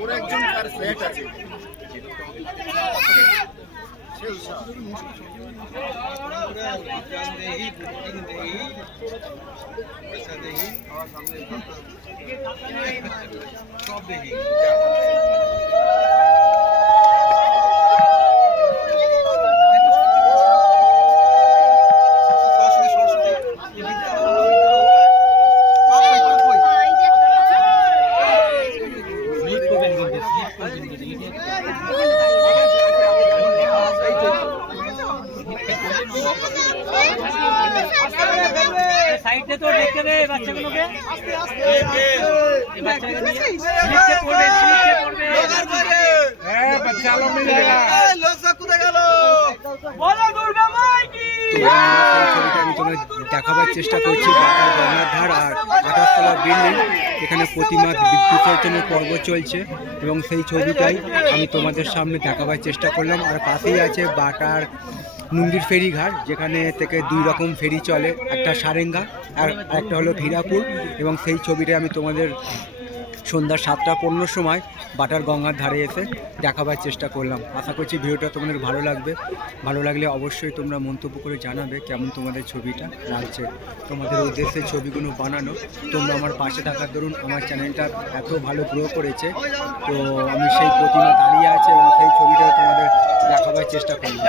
ওর একজন তার ফ্ল্যাট আছে সব দেখি সাইডে তো দেখতে দে বাচ্চাগুলোকে আস্তে আস্তে বাচ্চাগুলো নিচে পড়বে হ্যাঁ বাচ্চা লোক মিল जाएगा লোক সব কোথায় গেল বলো দুর্গা মাই কি আমি তোমাদের দেখাবার চেষ্টা করছি গঙ্গার ধার আর 28 তলা বিল্ডিং এখানে প্রতিমা বিসর্জনের পর্ব চলছে এবং সেই ছবিটাই আমি তোমাদের সামনে দেখাবার চেষ্টা করলাম। আর পাশেই আছে বাটার নুঙ্গির ফেরিঘাট, যেখানে থেকে দুই রকম ফেরি চলে, একটা সারেঙ্গা আর একটা হলো ভিরাপুর, এবং সেই ছবিটা আমি তোমাদের সন্ধ্যা 7টা 15 সময় বাটার গঙ্গার ধারে এসে দেখাবার চেষ্টা করলাম। আশা করছি ভিডিওটা তোমাদের ভালো লাগবে। ভালো লাগলে অবশ্যই তোমরা মন্তব্য করে জানাবে কেমন তোমাদের ছবিটা লাগছে। তোমাদের উদ্দেশ্যে ছবিগুলো বানানো, তোমরা আমার পাশে থাকার দরুন আমার চ্যানেলটা এত ভালো গ্রো করেছে, তো আমি সেই প্রতিমা দাঁড়িয়ে আছে এবং সেই ছবিটা তোমাদের দেখাবার চেষ্টা করলাম।